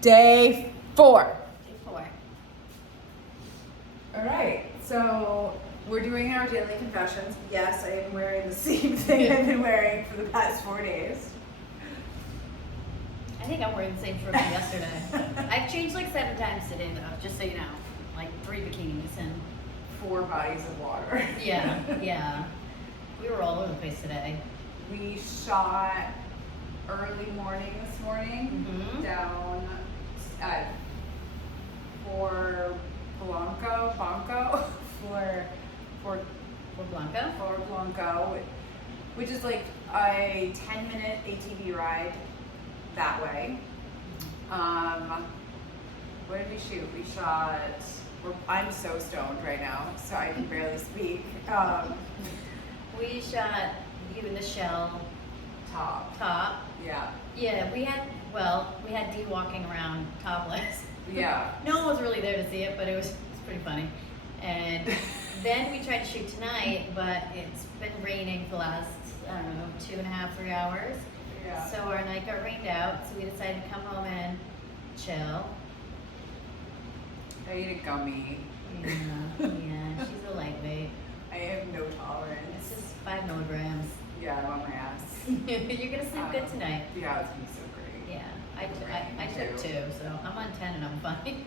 Day 4. Day 4. All right, so we're doing our daily confessions. Yes, I am wearing the same thing I've been wearing for the past 4 days. I think I'm wearing the same shirt from yesterday. I've changed like 7 times today though, just so you know. Like 3 bikinis and 4 bodies of water. yeah. We were all over the place today. We shot early morning this morning down at Fort Blanco, which is like a 10-minute ATV ride that way. What did we shoot? We shot. I'm so stoned right now, so I can barely speak. We shot you in the shell top. Yeah. Yeah, we had Dee walking around topless. Yeah. No one was really there to see it, but it was pretty funny. And then we tried to shoot tonight, but it's been raining for the last, 2.5, 3 hours. Yeah. So our night got rained out, so we decided to come home and chill. I ate a gummy. Yeah, she's a lightweight. I have no tolerance. It's just 5 milligrams. Yeah, I'm on my ass. You're gonna sleep good tonight. Yeah, it's gonna be so great. Yeah, I took 2, so I'm on 10 and I'm fine.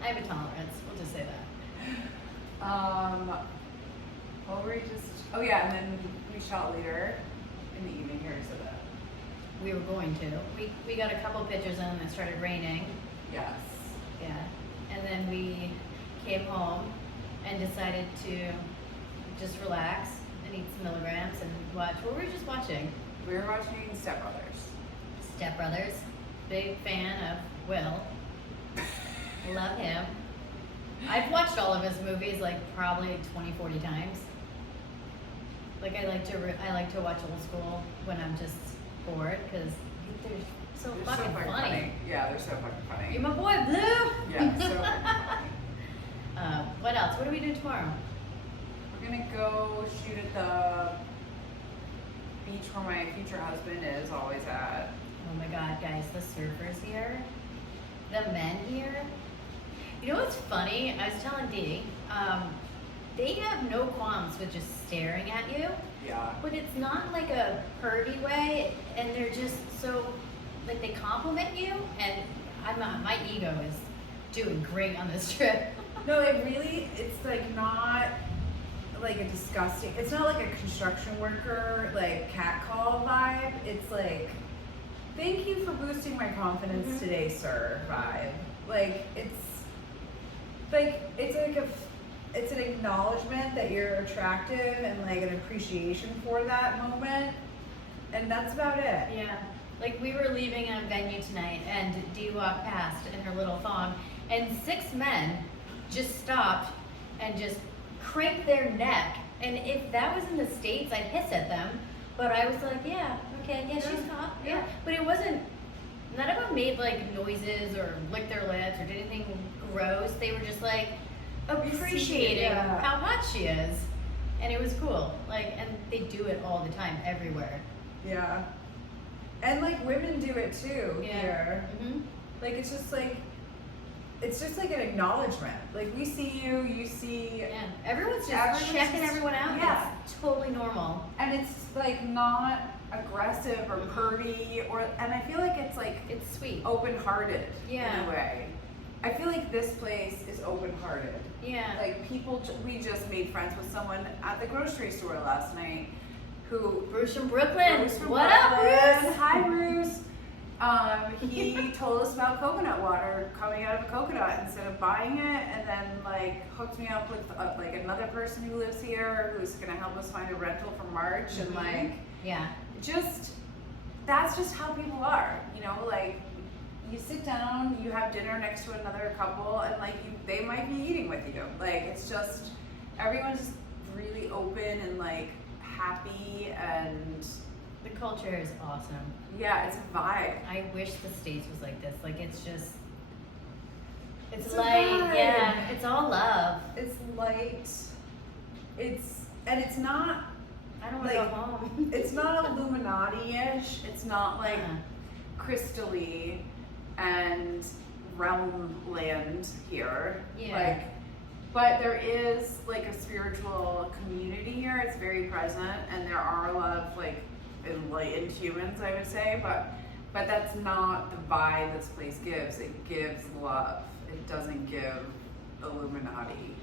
I have a tolerance. We'll just say that. What were we just? Oh yeah, and then we shot later in the evening here, so that. We were going to. We got a couple pictures in and it started raining. Yes. Yeah. And then we came home and decided to just relax and eat some milligrams and watch. What were we just watching? We were watching Step Brothers. Step Brothers. Big fan of Will. Love him. I've watched all of his movies like probably 20, 40 times. Like I like to watch old school when I'm just bored because they're so fucking funny. Yeah, they're so fucking funny. You're my boy, Blue. Yeah, so fucking funny. What else? What do we do tomorrow? We're gonna go shoot at the beach where my future husband is always at. Oh my god, guys, the surfers here, the men here. You know what's funny? I was telling Dee, they have no qualms with just staring at you. Yeah. But it's not like a pervy way, and they're just so, like they compliment you, and my ego is doing great on this trip. No, it's like not like a disgusting, it's not like a construction worker, like catcall vibe. It's like, thank you for boosting my confidence today, sir vibe. Like, it's an acknowledgement that you're attractive and like an appreciation for that moment. And that's about it. Yeah. Like we were leaving a venue tonight and Dee walked past in her little thong and 6 men just stopped and just craned their neck. And if that was in the States, I'd hiss at them. But I was like, yeah, okay, yeah, she's hot. Yeah. But it wasn't, none of them made like noises or licked their lips or did anything gross. They were just like appreciating how hot she is. And it was cool. Like, and they do it all the time, everywhere. Yeah. And like women do it too here. Like it's just like an acknowledgement. Like we see you, you see. Yeah. Everyone's just checking everyone out. Yeah. It's totally normal. And it's like not aggressive or pervy and I feel like it's sweet. Open-hearted in Yeah. a way. I feel like this place is open-hearted. Yeah. Like we just made friends with someone at the grocery store last night who. Bruce from Brooklyn. What up, Bruce? Hi, Bruce. He told us about coconut water coming out of a coconut instead of buying it, and then like hooked me up with like another person who lives here who's gonna help us find a rental for March, and like that's just how people are, you know, like you sit down, you have dinner next to another couple, and like they might be eating with you. Like it's just everyone's just really open and like happy, and the culture is awesome. Yeah, it's a vibe. I wish the States was like this. Like it's just, it's a light. vibe. Yeah, it's all love. It's light. It's not. I don't want to like, go home. It's not Illuminati-ish. It's not like crystally and realm land here. Yeah. Like, but there is like a spiritual community here. It's very present, and there are a lot of like enlightened humans, I would say, but that's not the vibe this place gives. It gives love. It doesn't give Illuminati.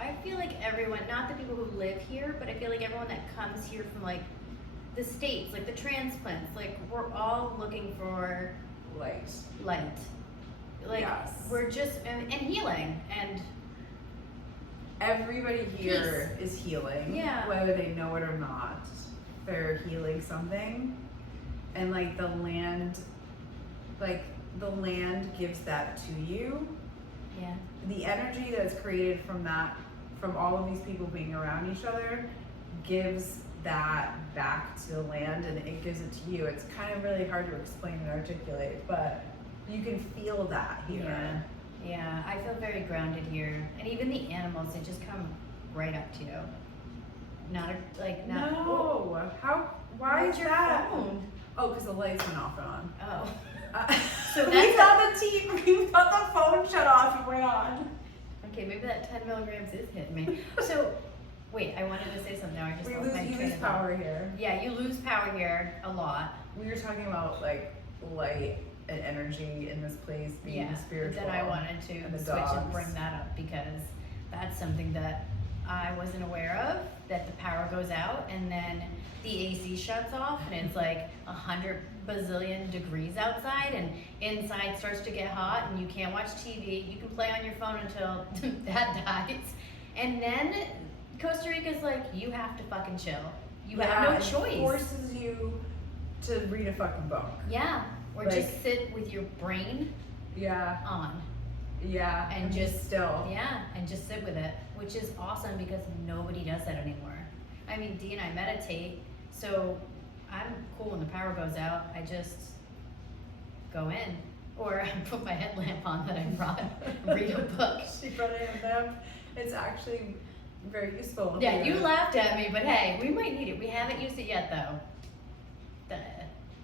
I feel like everyone, not the people who live here, but I feel like everyone that comes here from like the States, like the transplants, like we're all looking for Light. light. Like Yes. we're just, and healing, and Everybody here is healing, Yeah. whether they know it or not. They're healing something, and like the land gives that to you. yeah. The energy that's created from that, from all of these people being around each other, gives that back to the land, and it gives it to you. It's kind of really hard to explain and articulate, but you can feel that here. Yeah. Yeah, I feel very grounded here, and even the animals, they just come right up to you. Not No. How? Why Where's is your that? phone? Oh, because the lights went off and on. Oh. So So we that's thought we thought the phone shut off and went on. Okay, maybe that 10 milligrams is hitting me. So, wait, I wanted to say something. I just You lost my lose train of thought. power here. Yeah, you lose power here a lot. We were talking about like light and energy in this place being Yeah, spiritual. then I wanted and to the switch and dogs. bring that up because that's something that I wasn't aware of, that the power goes out and then the AC shuts off and it's like 100 bazillion degrees outside and inside starts to get hot and you can't watch TV. You can play on your phone until that dies. And then Costa Rica's like, you have to fucking chill. You have no it choice. forces you to read a fucking book. Yeah, or Like- just sit with your brain Yeah, on. yeah, And be just- still. Yeah, and just sit with it, which is awesome because nobody does that anymore. I mean, Dee and I meditate, so I'm cool when the power goes out. I just go in, or I put my headlamp on that I brought, read a book. She brought in a lamp. It's actually very useful. Yeah, you laughed at me, but hey, we might need it. We haven't used it yet, though.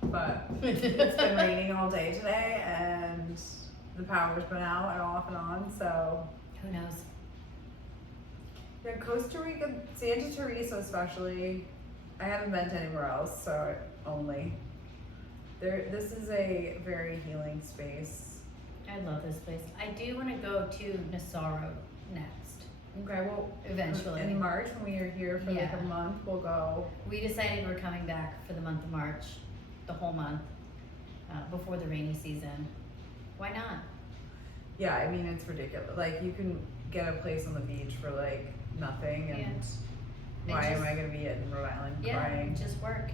But it's been raining all day today, and the power's been out and off and on. So Who knows? yeah, Costa Rica, Santa Teresa especially. I haven't been to anywhere else, so only there. This is a very healing space. I love this place. I do want to go to Nassau next. Okay, well, Eventually. in March when we are here for like Yeah. a month, we'll go. We decided we're coming back for the month of March, the whole month, before the rainy season. Why not? Yeah, I mean it's ridiculous. Like you can get a place on the beach for like nothing, and Yeah. why And am just- I gonna be in Rhode Island Yeah, crying? just work.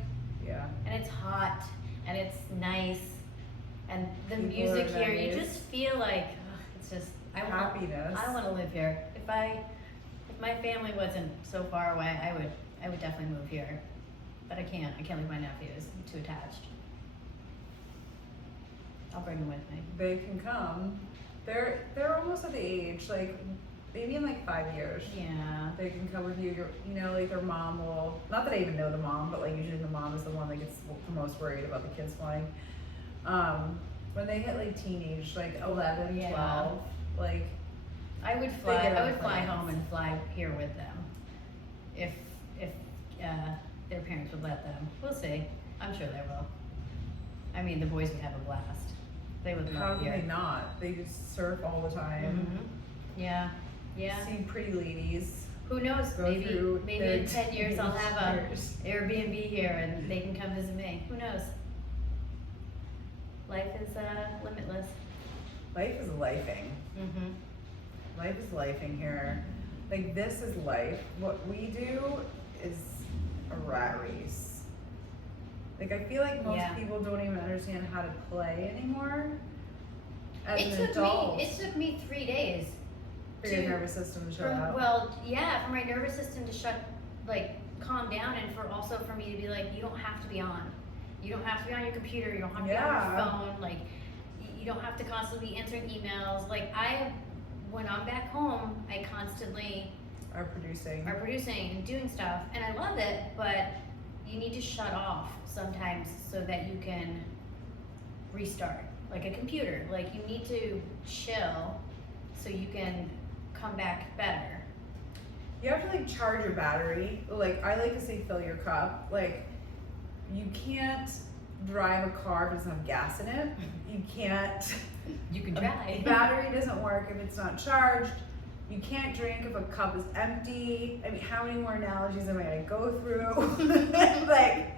Yeah. And it's hot, and it's nice, and the People music are here, you nice. just feel like, it's just, I want Happiness. to live here. If my family wasn't so far away, I would definitely move here. But I can't leave my nephews. I'm too attached. I'll bring them with me. They can come. They're almost at the age, like maybe in like 5 years. Yeah. They can come with you. You know, like their mom will. Not that I even know the mom, but like usually the mom is the one that gets the most worried about the kids flying. When they hit like teenage, like 11, Yeah. 12, like I would They get I on would fly planes. home and fly here with them, if their parents would let them. We'll see. I'm sure they will. I mean, the boys would have a blast. They would how love can here. they not? They just surf all the time. Mhm. Yeah, yeah. See pretty ladies. Who knows? Go Maybe through maybe their in 10 years I'll have a years. Airbnb here and they can come visit me. Who knows? Life is limitless. Life is lifing. Mhm. Life is lifing here. Like this is life. What we do is a rat race. Like I feel like most Yeah. people don't even understand how to play anymore. As It an took adult, me 3 days. for your nervous system to shut out. Well, yeah, for my nervous system to calm down, and for me to be like, you don't have to be on. You don't have to be on your computer. You don't have to be on Yeah. your phone. Like, you don't have to constantly be answering emails. Like, when I'm back home, I constantly Are producing. are producing and doing stuff, and I love it. But you need to shut off sometimes so that you can restart, like a computer. Like, you need to chill so you can come back better. You have to like charge your battery. Like, I like to say fill your cup. Like, you can't drive a car if it doesn't have gas in it. You can't. You can try. Battery doesn't work if it's not charged. You can't drink if a cup is empty. I mean, how many more analogies am I gonna go through? Like,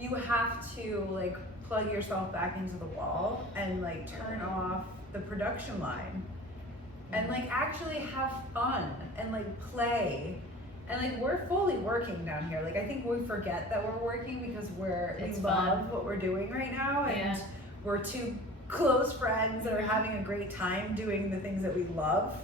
you have to like plug yourself back into the wall and like turn off the production line and like actually have fun and like play. And like, we're fully working down here. Like, I think we forget that we're working because we love what we're doing right now, and we're two close friends that are having a great time doing the things that we love.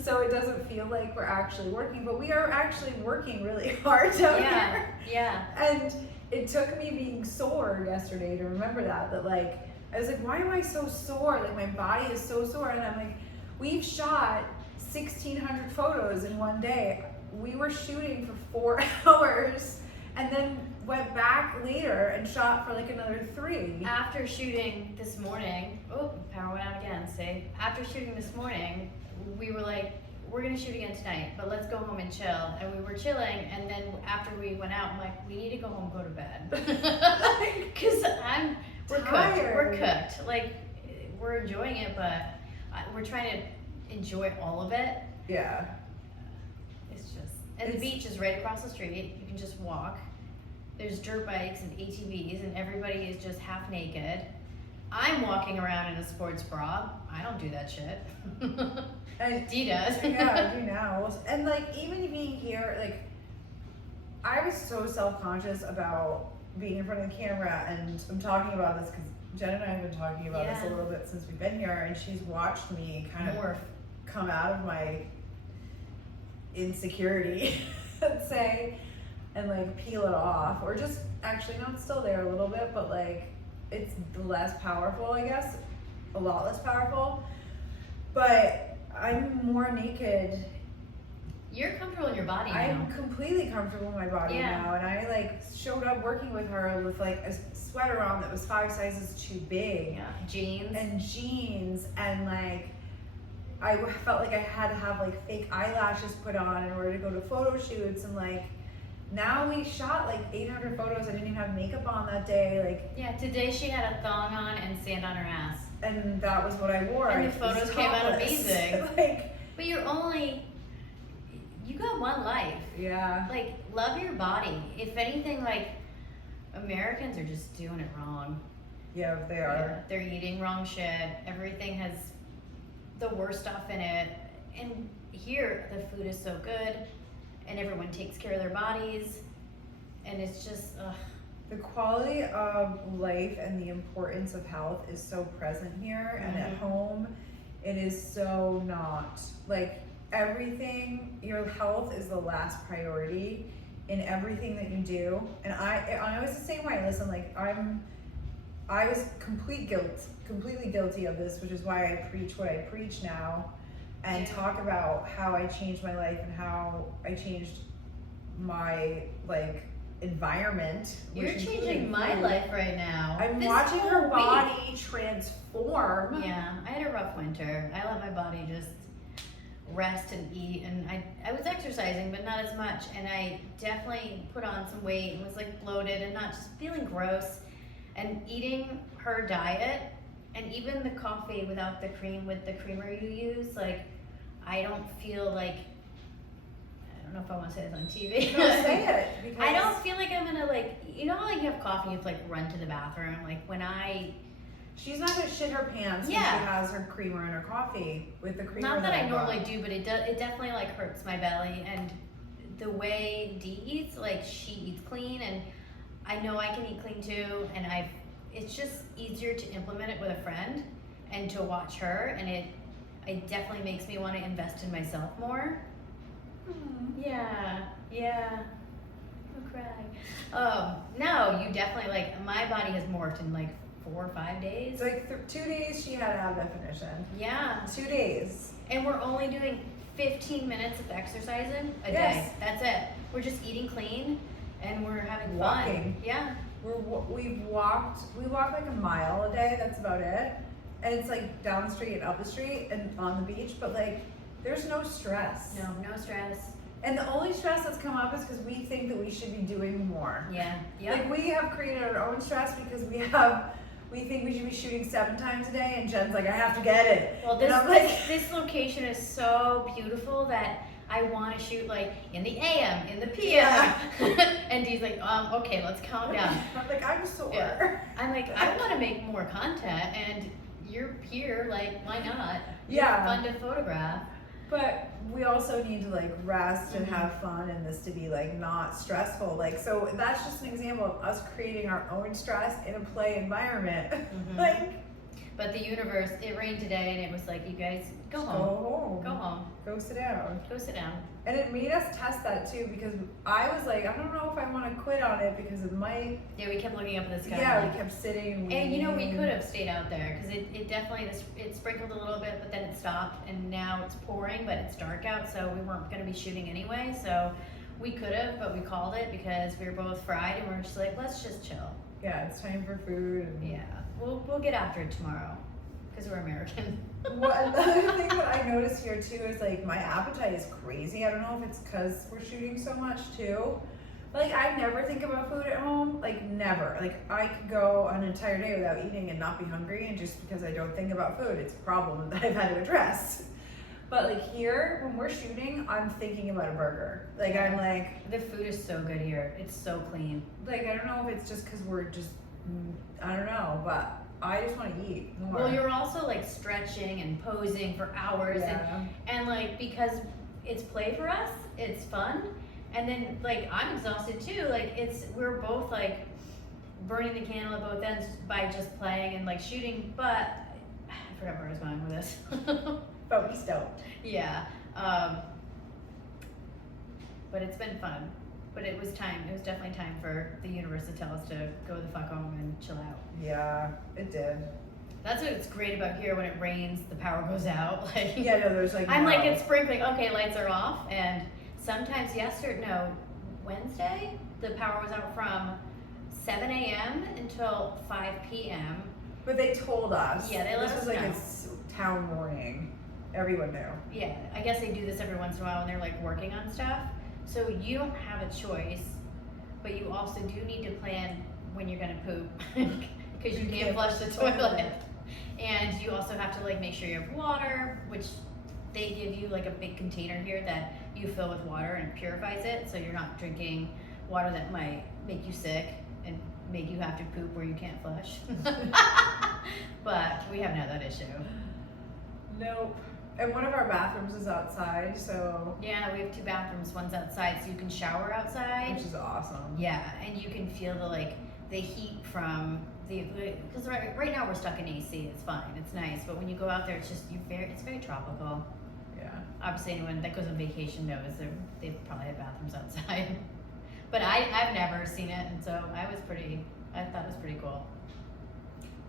So it doesn't feel like we're actually working, but we are actually working really hard down here. Yeah. And it took me being sore yesterday to remember that like, I was like, why am I so sore? Like, my body is so sore. And I'm like, we've shot 1,600 photos in one day. We were shooting for 4 hours and then went back later and shot for like another 3. After shooting this morning, power went out again, see? After shooting this morning, we were like, we're gonna shoot again tonight, but let's go home and chill. And we were chilling, and then after we went out, I'm like, we need to go home, go to bed. Cause we're cooked. Like, we're enjoying it, but we're trying to enjoy all of it. Yeah. And the beach is right across the street. You can just walk. There's dirt bikes and ATVs, and everybody is just half naked. I'm walking around in a sports bra. I don't do that shit. Dee does. Yeah, I do now. And like, even being here, like, I was so self-conscious about being in front of the camera, and I'm talking about this because Jen and I have been talking about this a little bit since we've been here, and she's watched me kind of come out of my insecurity, let's say, and like peel it off, or just actually, no, it's still there a little bit, but like, it's less powerful, I guess, a lot less powerful. But I'm more naked. You're comfortable in your body now. I'm completely comfortable in my body now, and I like showed up working with her with like a sweater on that was 5 sizes too big. Jeans, and like, I felt like I had to have like fake eyelashes put on in order to go to photo shoots, and like, now we shot like 800 photos. I didn't even have makeup on that day. Like, today she had a thong on and sand on her ass. And that was what I wore. And the photos came out amazing. Like, but you got one life. Yeah. Like, love your body. If anything, like, Americans are just doing it wrong. Yeah, they are. They're eating wrong shit. Everything has the worst stuff in it. And here, the food is so good, and everyone takes care of their bodies, and it's just, The quality of life and the importance of health is so present here, and at home, it is so not. Like, everything, your health is the last priority in everything that you do. And I was the same way. Listen, like, I was completely guilty of this, which is why I preach what I preach now, and talk about how I changed my life and how I changed my like environment. You're changing my life right now. I'm watching her body transform. Yeah, I had a rough winter. I let my body just rest and eat, and I was exercising, but not as much, and I definitely put on some weight and was like bloated and not just feeling gross. And eating her diet, and even the coffee without the cream, with the creamer you use, like, I don't feel like, I don't know if I want to say this on TV. No, say it. Because I don't feel like I'm gonna, like, you know how like you have coffee, you have to like run to the bathroom, like she's not gonna shit her pants when she has her creamer in her coffee with the creamer. Not that I normally do, but it definitely like hurts my belly. And the way Dee eats, like, she eats clean, and I know I can eat clean too, and it's just easier to implement it with a friend and to watch her, and it definitely makes me want to invest in myself more. Yeah. I'll cry. No, you definitely, like, my body has morphed in like 4 or 5 days. It's like 2 days she had to have definition. Yeah. 2 days. And we're only doing 15 minutes of exercising a day. That's it. We're just eating clean, and we're having fun. Walking. Yeah. we walk like a mile a day, that's about it. And it's like down the street and up the street and on the beach, but like there's no stress. No stress. And the only stress that's come up is because we think that we should be doing more. Yeah. Like we have created our own stress because we think we should be shooting 7 times a day, and Jen's like, I have to get it. Well, this location is so beautiful that I want to shoot like in the AM, in the PM. Yeah. And Dee's like, okay, let's calm down. I'm like, I'm sore. Yeah. I'm like, I want to make more content, and you're here, like, why not? You're Yeah. fun to photograph. But we also need to like rest and have fun, and this to be like not stressful. Like, so that's just an example of us creating our own stress in a play environment. Like, but the universe, it rained today, and it was like, you guys go home. Go home. Go sit down. Go sit down. And it made us test that too, because I was like, I don't know if I want to quit on it because it might. Yeah, we kept looking up at the sky. Yeah, we kept sitting. And you know, we could have stayed out there because it definitely it sprinkled a little bit, but then it stopped, and now it's pouring, but it's dark out, so we weren't going to be shooting anyway. So we could have, but we called it because we were both fried, and we we're just like, let's just chill. Yeah, it's time for food. And Yeah, we'll get after it tomorrow because we're American. Another thing that I noticed here too is like my appetite is crazy. I don't know if it's because we're shooting so much too. Like I never think about food at home. Like never. Like I could go an entire day without eating and not be hungry, and just because I don't think about food, it's a problem that I've had to address. But like here, when we're shooting, I'm thinking about a burger. Like I'm like, the food is so good here. It's so clean. like I don't know if it's just because we're just, I don't know, but I just want to eat more. Well, you're also like stretching and posing for hours, Yeah. and like because it's play for us, it's fun, and then like I'm exhausted too. Like we're both like burning the candle at both ends by just playing and like shooting. But I forgot where I was going with this. But we stoked. Yeah, but it's been fun. But it was time. It was definitely time for the universe to tell us to go the fuck home and chill out. Yeah, it did. That's what's great about here. When it rains, the power goes out. Like Yeah, no, there's like. I'm no. like, it's sprinkling. Okay, lights are off. And sometimes Wednesday, the power was out from 7 a.m. until 5 p.m. But they told us. Yeah, they let this us was like know. a town warning. Everyone knew. Yeah, I guess they do this every once in a while when they're like working on stuff. So you don't have a choice, but you also do need to plan when you're gonna poop because you can't flush the toilet. And you also have to like make sure you have water, which they give you like a big container here that you fill with water and it purifies it, so you're not drinking water that might make you sick and make you have to poop where you can't flush. But we haven't had that issue. Nope. And one of our bathrooms is outside, so. Yeah, we have 2 bathrooms. One's outside, so you can shower outside. Which is awesome. Yeah, and you can feel the heat from because right now we're stuck in AC. It's fine, it's nice, but when you go out there, it's very tropical. Yeah. Obviously, anyone that goes on vacation knows they probably have bathrooms outside. But I've never seen it, and so I thought it was pretty cool.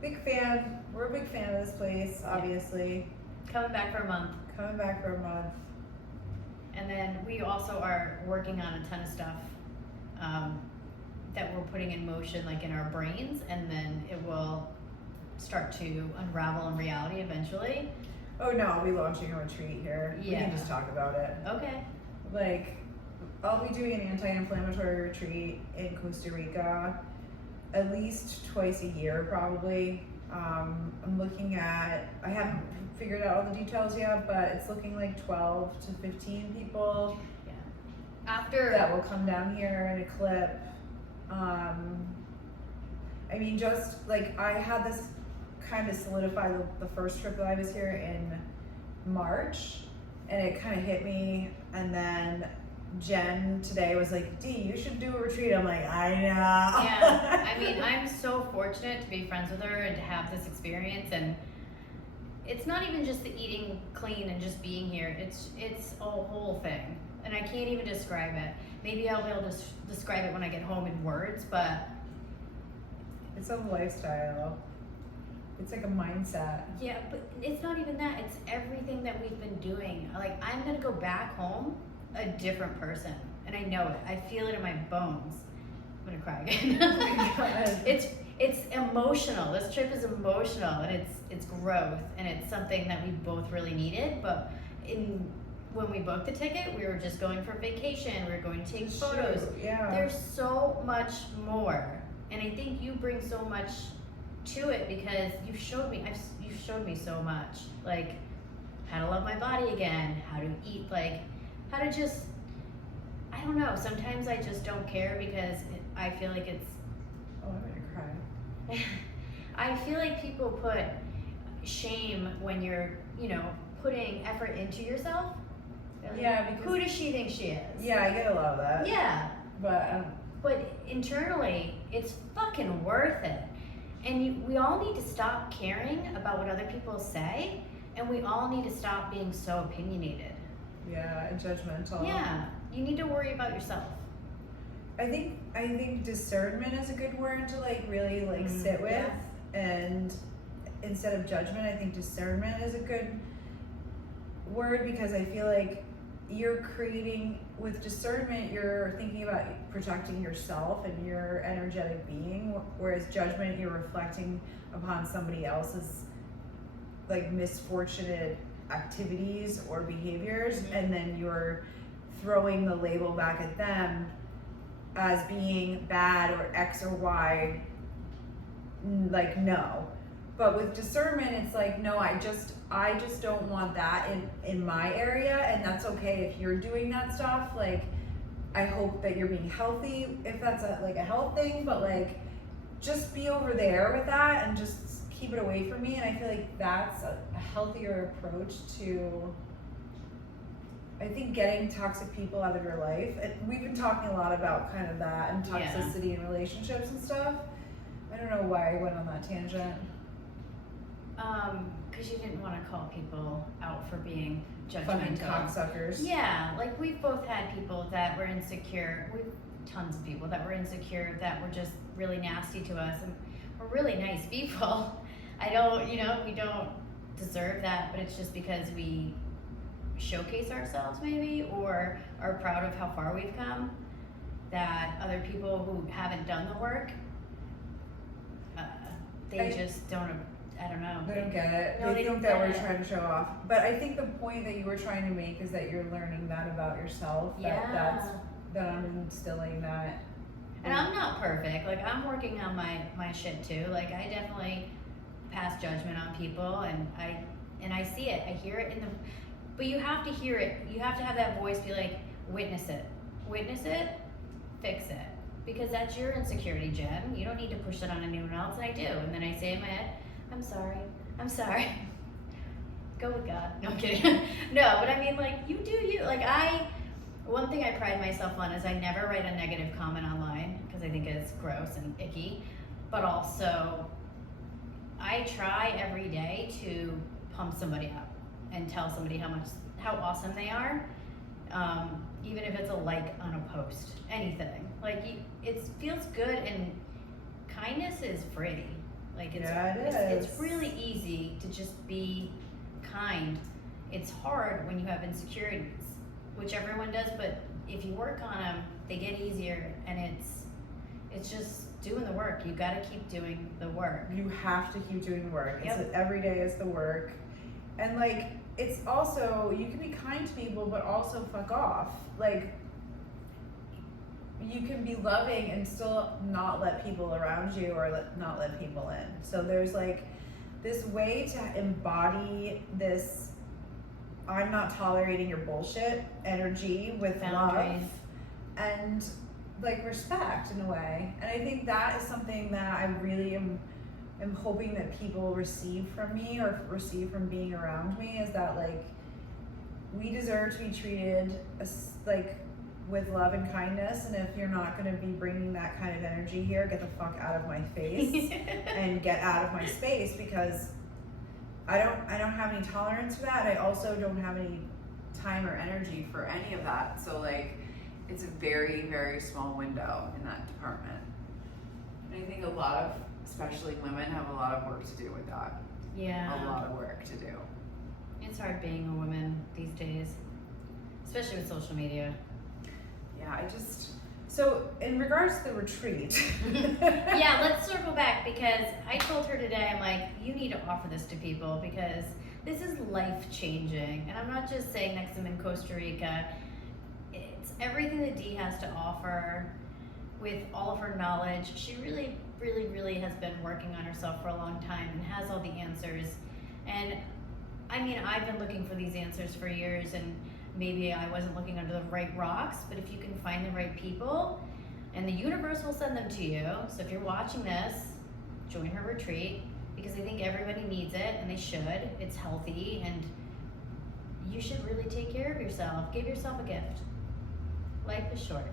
Big fan. We're a big fan of this place, obviously. Coming back for a month. And then we also are working on a ton of stuff that we're putting in motion, like in our brains, and then it will start to unravel in reality eventually. Oh no, I'll be launching a retreat here. Yeah. We can just talk about it. Okay. Like, I'll be doing an anti-inflammatory retreat in Costa Rica at least twice a year, probably. I'm looking at, I haven't figured out all the details yet, but it's looking like 12 to 15 people Yeah. After that will come down here in a clip. I mean, just like I had this kind of solidify the first trip that I was here in March, and it kind of hit me. And then Jen today was like, "Dee, you should do a retreat." I'm like, I know. Yeah, I mean, I'm so fortunate to be friends with her and to have this experience. And it's not even just the eating clean and just being here. It's a whole thing, and I can't even describe it. Maybe I'll be able to describe it when I get home in words, but it's a lifestyle. It's like a mindset. yeah, but it's not even that. It's everything that we've been doing. Like, I'm gonna go back home a different person, and I know it. I feel it in my bones. gonna cry again. Oh my God. It's emotional. This trip is emotional, and it's growth, and it's something that we both really needed. But when we booked the ticket, we were just going for vacation. We were going to take photos. Yeah. There's so much more, and I think you bring so much to it because you've showed me so much, like how to love my body again, how to eat, like how to just, I don't know. Sometimes I just don't care because I feel like it's. Oh, I'm gonna cry. I feel like people put shame when you're, putting effort into yourself. They're like, Yeah, because who does she think she is? yeah, I get a lot of that. Yeah. But But internally, it's fucking worth it. And we all need to stop caring about what other people say, and we all need to stop being so opinionated. yeah, and judgmental. Yeah, you need to worry about yourself. I think discernment is a good word to like really like sit with, Yeah. and instead of judgment, I think discernment is a good word because I feel like you're creating with discernment, you're thinking about protecting yourself and your energetic being, whereas judgment, you're reflecting upon somebody else's like misfortunate activities or behaviors, and then you're throwing the label back at them as being bad or X or Y, like no. But with discernment, it's like, no, I just don't want that in my area, and that's okay if you're doing that stuff. Like, I hope that you're being healthy if that's a health thing, but like, just be over there with that and just keep it away from me. And I feel like that's a healthier approach to, I think, getting toxic people out of your life. And we've been talking a lot about kind of that and toxicity in relationships and stuff. I don't know why I went on that tangent. Because you didn't want to call people out for being Fucking judgmental. cocksuckers. Yeah, like we've both had people that were insecure. We've tons of people that were insecure that were just really nasty to us, and we're really nice people. I don't, we don't deserve that, but it's just because we showcase ourselves maybe, or are proud of how far we've come, that other people who haven't done the work, they just don't. I don't know. They don't get it. No, they they think don't that get we're it. trying to show off. But I think the point that you were trying to make is that you're learning that about yourself. That I'm instilling that. And I'm not perfect. Like, I'm working on my shit too. Like, I definitely pass judgment on people, and I see it. I hear it but you have to hear it. You have to have that voice be like, witness it, fix it, because that's your insecurity, Jen. You don't need to push it on anyone else, and I do. And then I say in my head, I'm sorry. Go with God. No, I'm kidding. No, but I mean, like, you do you. Like, one thing I pride myself on is I never write a negative comment online because I think it's gross and icky. But also, I try every day to pump somebody up and tell somebody how awesome they are. Even if it's a like on a post, anything. Like, it feels good, and kindness is free. Like, it's really easy to just be kind. It's hard when you have insecurities, which everyone does, but if you work on them, they get easier, and it's just doing the work. You got to keep doing the work. You have to keep doing the work. Yep. It's every day is the work. And like, it's also, you can be kind to people, but also fuck off. Like, you can be loving and still not let people around you or not let people in. So there's like this way to embody this I'm not tolerating your bullshit energy with Boundaries. love and like respect in a way. And I think that is something that I really am hoping that people receive from me or receive from being around me, is that like we deserve to be treated as, like, with love and kindness, and if you're not going to be bringing that kind of energy here, get the fuck out of my face and get out of my space, because I don't have any tolerance for that. I also don't have any time or energy for any of that. So like, it's a very, very small window in that department. And I think a lot of, especially women, have a lot of work to do with that. Yeah. A lot of work to do. It's hard being a woman these days, especially with social media. Yeah, So, in regards to the retreat. Yeah, let's circle back because I told her today, I'm like, you need to offer this to people because this is life changing. And I'm not just saying next time in Costa Rica, it's everything that Dee has to offer with all of her knowledge. She really, really, really has been working on herself for a long time and has all the answers. And I mean, I've been looking for these answers for years, and maybe I wasn't looking under the right rocks, but if you can find the right people, and the universe will send them to you. So if you're watching this, join her retreat, because I think everybody needs it, and they should. It's healthy, and you should really take care of yourself. Give yourself a gift. Life is short.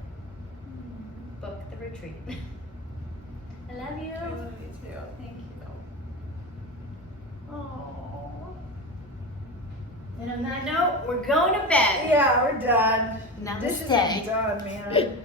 Book the retreat. I love you. I love you too. Thank you. Aww. And on that note, we're going to bed. Yeah, we're done. Namaste. Dishes are done, man.